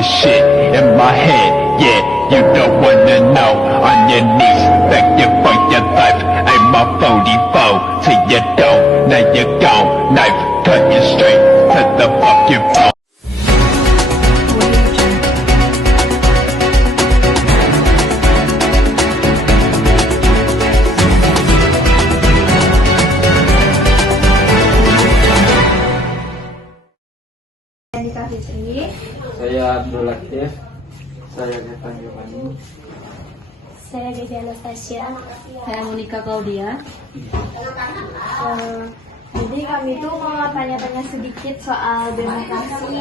this shit in my head. Yeah, you don't wanna know. On your knees, beg you for your life. Aim my 44 till you don't. Now you're gone. Knife cut you straight to the fucking bone. Andika Fitri. Saya Abdul Latif. Saya Getan Giovanni. Saya Dede Anastasia. Saya Monica Claudia. Jadi kami tuh mau tanya-tanya sedikit soal demokrasi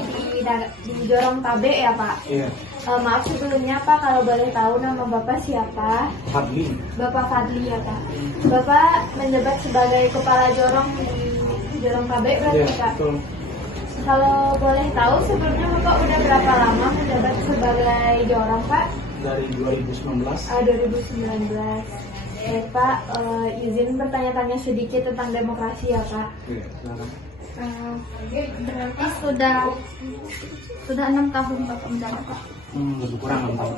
di Jorong Tabe ya Pak. Iya. Maaf sebelumnya Pak, kalau boleh tahu nama Bapak siapa? Fadli. Bapak Fadli ya Pak. Bapak menjabat sebagai kepala Jorong di Jorong Tabe berarti Iya, Pak? betul. Kalau boleh tahu sebelumnya Bapak udah berapa lama menjabat sebagai Jorong Pak? Dari 2019. 2019. Pak, izin bertanya-tanya sedikit tentang demokrasi ya Pak. Iya, silakan. Berarti sudah 6 tahun Bapak menjabat Pak. Lebih kurang 6 tahun.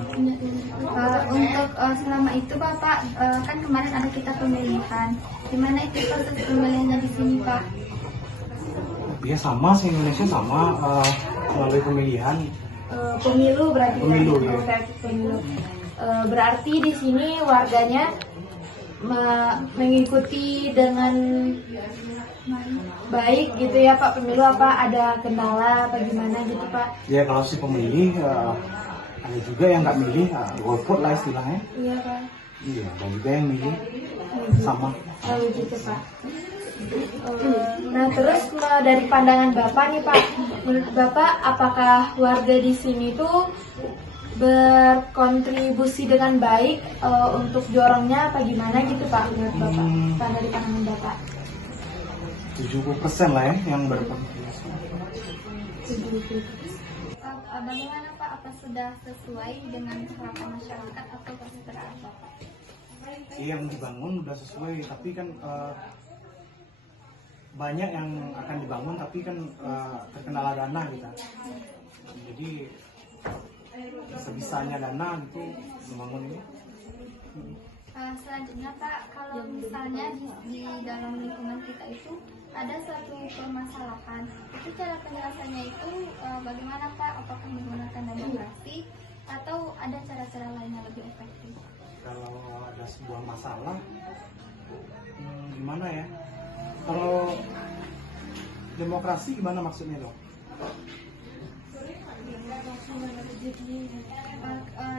Untuk selama itu Bapak kan kemarin ada kita pemilihan. Gimana itu proses pemilihannya di sini Pak? Ya sama, se-Indonesia sama melalui pemilihan. Pemilu berarti kan? Pemilu, ya. Oh, kayak pemilu. Berarti di sini warganya mengikuti dengan baik gitu ya Pak pemilu, apa ada kendala apa gimana gitu Pak? Ya kalau si pemilih ada juga yang nggak milih, golput lah istilahnya. Iya Pak. Iya, dan juga yang milih sama. Oh gitu Pak. Nah terus dari pandangan Bapak nih Pak, menurut Bapak apakah warga di sini tuh berkontribusi dengan baik untuk jorongnya apa gimana gitu Pak menurut Bapak? Pak dari pandangan Bapak? 70% lah ya yang berkontribusi. Bagaimana Pak? Apa sudah sesuai dengan harapan masyarakat atau permintaan Bapak? Yang dibangun udah sesuai, tapi kan banyak yang akan dibangun tapi kan terkendala dana gitu. Jadi sebisanya dana gitu membangun ini. Selanjutnya Pak, kalau misalnya di dalam lingkungan kita itu ada suatu permasalahan, itu cara penjelasannya itu bagaimana Pak? Apakah menggunakan demokrasi atau ada cara-cara lain yang lebih efektif? Kalau ada sebuah masalah, gimana ya? Kalau demokrasi gimana maksudnya dong?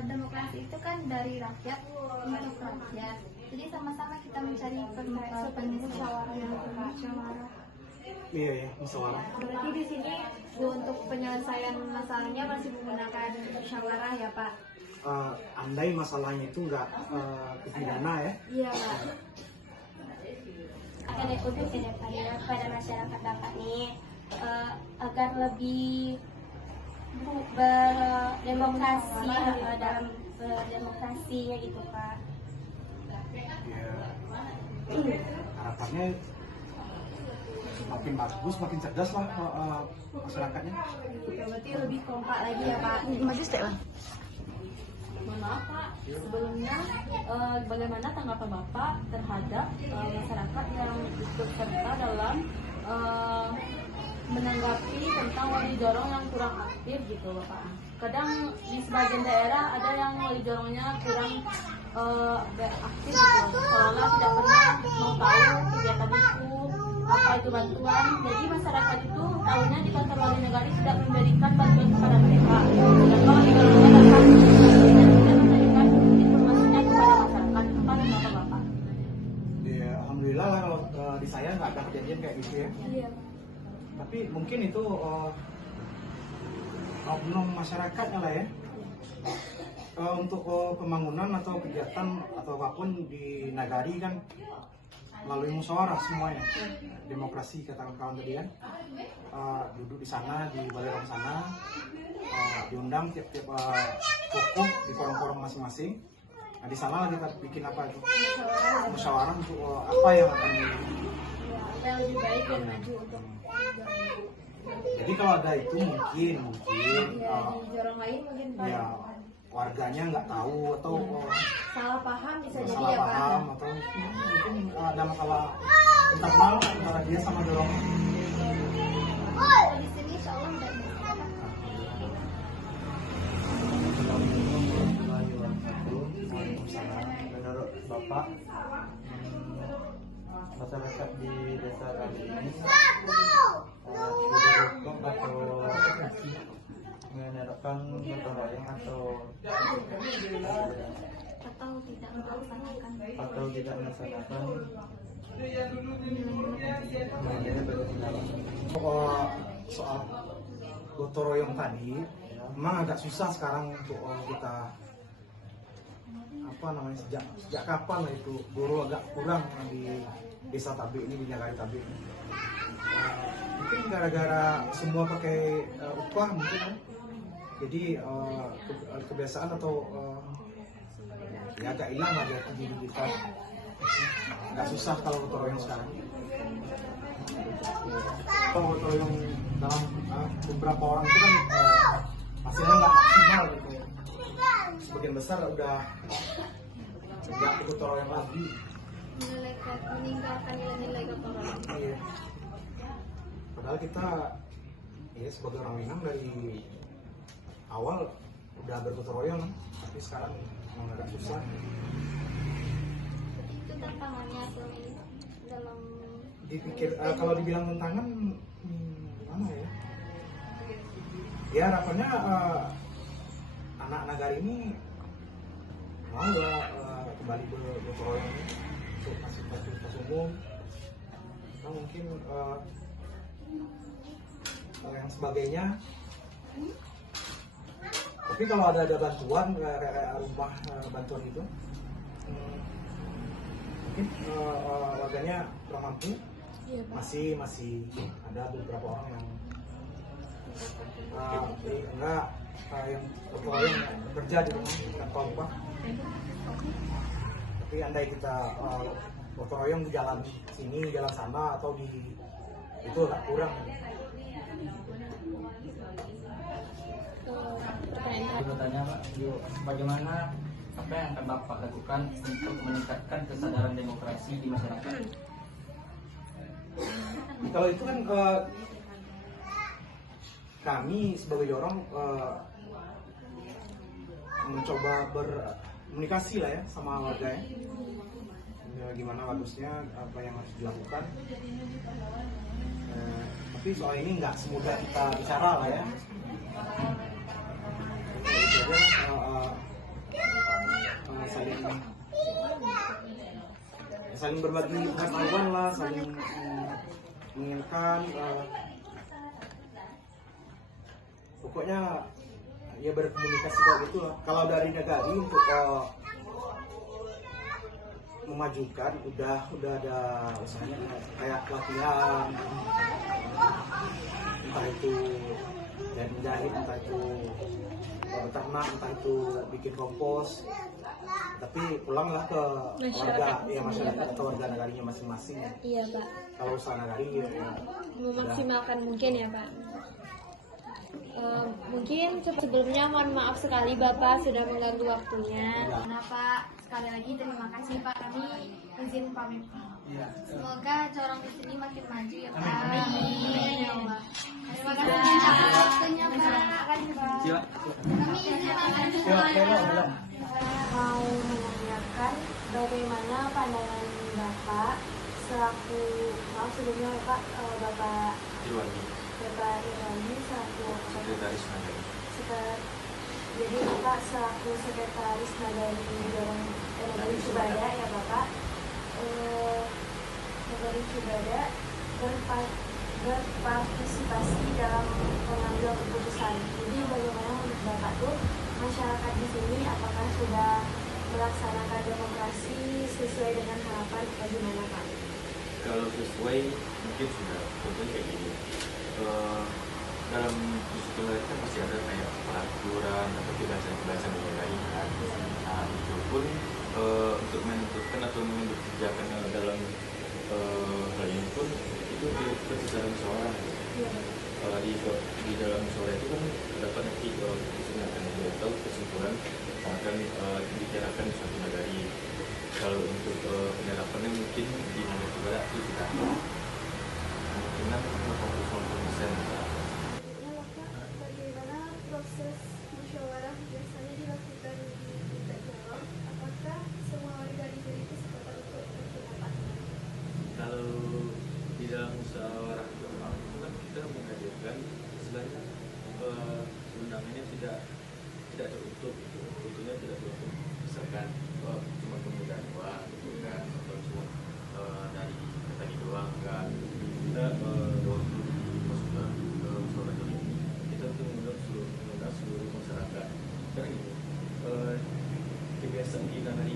Demokrasi itu kan dari rakyat untuk rakyat. Jadi sama-sama kita mencari musyawarah. Iya ya, musyawarah. Berarti di sini untuk penyelesaian masalahnya masih menggunakan musyawarah ya Pak? Andai masalahnya itu nggak kepidana ya? Iya Pak. Untuk kedepannya pada masyarakat Bapak nih agar lebih berdemokrasi dalam berdemokrasinya gitu Pak. Ya, harapannya makin bagus, makin cerdas lah masyarakatnya. Berarti lebih kompak lagi ya Pak. Mohon maaf Pak, sebelumnya bagaimana tanggapan Bapak terhadap masyarakat yang ikut serta dalam menanggapi tentang wali jorong yang kurang aktif gitu Bapak. Kadang di sebagian daerah ada yang wali jorongnya kurang aktif gitu, seolah tidak pernah mau tahu kegiatan itu, apa itu bantuan. Jadi masyarakat itu tahunya di kantor wali negara sudah memberikan bantuan kepada mereka. Dan wali jorongnya datang dan tidak memberikan informasinya kepada masyarakat. Apa tanggapan Bapak? Ya, alhamdulillah lah kalau di saya nggak ada kejadian kayak gitu ya. Iya. Tapi mungkin itu oknum masyarakatnya lah ya. Untuk pembangunan atau kegiatan atau apapun di nagari kan melalui musyawarah semuanya. Demokrasi kata kawan tadi kan, duduk di sana di balai rong sana, diundang tiap-tiap tokoh di korong-korong masing-masing. Nah di sana kita bikin apa itu musyawarah untuk apa yang akan Yang lebih baik dan maju untuk Jadi kalau ada itu mungkin Ya, di orang lain mungkin Pak. ya warganya nggak tahu atau Salah paham bisa jadi salah ya Pak. paham atau mungkin ada masalah internal antara dia sama dorong. Di sini insya Allah tidak ada. Menurut Bapak, masyarakat di desa kami ini didukung atau menerapkan gotong royong atau Tidak melaksanakan. Soal gotong royong tadi memang agak susah sekarang untuk kita sejak kapan lah itu guru agak kurang di desa Tabe ini, di Nagari Tabe ini. Mungkin gara-gara semua pakai upah mungkin ya. Jadi kebiasaan atau ya agak hilang lah dari diri kita. Agak susah kalau gotong royong sekarang. Kalau gotong royong dalam beberapa orang itu kan hasilnya nggak maksimal gitu. Sebagian besar udah nggak ikut gotong royong lagi. Meninggalkan nilai-nilai gotong royong. Iya. Padahal kita ya sebagai orang Minang dari awal udah bergotong royong, tapi sekarang memang agak susah. Itu tantangannya tuh dalam Dipikir kalau dibilang tantangan mana ya? Ya harapannya anak Nagari ini mau lah kembali bergotong royong ini untuk fasilitas umum. Nah, mungkin yang sebagainya. Tapi kalau ada bantuan kayak rumah bantuan itu, mungkin warganya kurang mampu. Masih ada beberapa orang yang yang bekerja di rumah tanpa upah. Tapi andai kita gotong royong di jalan sini, jalan sana atau di itu agak kurang. bertanya Pak, bagaimana apa yang akan Bapak lakukan untuk meningkatkan kesadaran demokrasi di masyarakat? Kalau itu kan kami sebagai orang mencoba berkomunikasi lah ya sama warga ya. Gimana bagusnya, apa yang harus dilakukan. Tapi soal ini nggak semudah kita bicara lah ya. Saling berbagi pengetahuan lah, saling menginginkan, pokoknya ya berkomunikasi kayak gitu lah. Kalau dari Nagari untuk memajukan udah ada usahanya kayak pelatihan, entah itu dan menjahit, entah itu beternak, entah itu bikin kompos. Tapi pulanglah ke warga, ya masyarakat atau warga Nagarinya masing-masing. Iya Pak. Kalau usaha Nagari ya, Memaksimalkan mungkin ya Pak. Mungkin sebelumnya mohon maaf sekali Bapak sudah mengganggu waktunya. Nah Pak, sekali lagi terima kasih Pak, kami izin pamit. Semoga corong di sini makin maju ya Pak. Amin ya Allah. Terima kasih atas waktunya Pak. Kami izin pamit semuanya. Saya mau menanyakan bagaimana pandangan Bapak selaku, maaf sebelumnya Bapak, Bapak Irwandi selaku Sekretaris Nagari. Jadi Bapak selaku sekretaris Nagari Cibada ya Bapak, Nagari Cibada berpartisipasi dalam pengambilan keputusan. Jadi bagaimana menurut Bapak tuh masyarakat di sini apakah sudah melaksanakan demokrasi sesuai dengan harapan atau gimana Pak? Kalau sesuai mungkin sudah contohnya kayak gini. Dalam sistem kan masih ada kayak peraturan atau kebiasaan-kebiasaan yang lain kan. Nah itu pun untuk menentukan atau mengambil kebijakan dalam hal ini pun itu dilakukan secara musyawarah. di dalam musyawarah itu kan terdapat nanti keputusan yang akan dibuat atau kesimpulan yang akan dibicarakan di suatu nagari. Kalau untuk penyerapannya mungkin di Maluku Barat itu kita kemungkinan 80%. Bagaimana proses musyawarah biasanya dilakukan di tingkat jalur? Apakah semua warga di sini itu sepakat untuk berpendapat? Kalau di dalam musyawarah memang kan kita menghadirkan istilahnya undangannya tidak terutup, tentunya tidak terutup. Misalkan cuma pemuda doang, gitu kan, atau cuma dari petani doang, kan kita waktu masuk ke musyawarah ini kita untuk mengundang seluruh masyarakat. Karena ini kebiasaan di nagari